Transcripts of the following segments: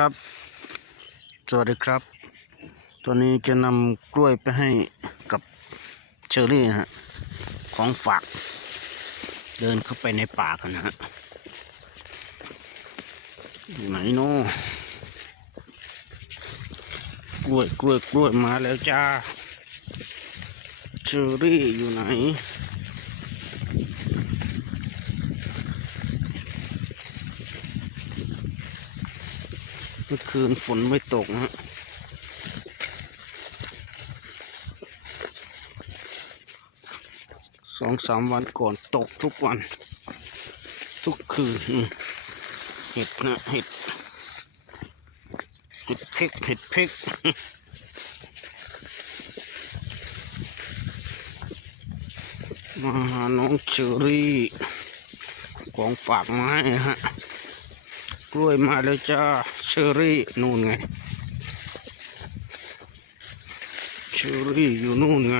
ครับ สวัสดีครับ ตัวนี้จะนำกล้วยไปให้กับเชอรี่นะฮะ ของฝาก เดินเข้าไปในป่ากันนะฮะ อยู่ไหนโน่กล้วยกล้วยกล้วยมาแล้วจ้า เชอรี่อยู่ไหน เมื่อคืนฝนไม่ตกนะฮะสองสามวันก่อนตกทุกวัน ทุกคืนเห็ดนะเห็ดเห็ดเพกเห็ดเพกมาหาน้องเชอรี่ของฝากมาให้ฮะ กล้วยมาแล้วจ้าเชอรี่นู่นไงเชอรี่อยู่นู่นไง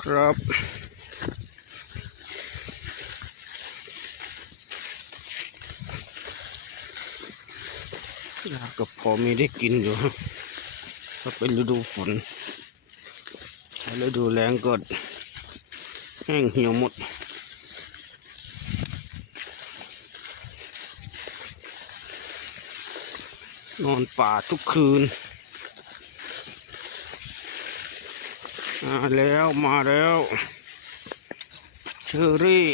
ครับยาก็พอมีได้กินอยู่ก็เป็นฤดูฝนฤดูแรงก็แห้งเหี่ยวหมด นอนป่าทุกคืน มาแล้วมาแล้ว เชอรี่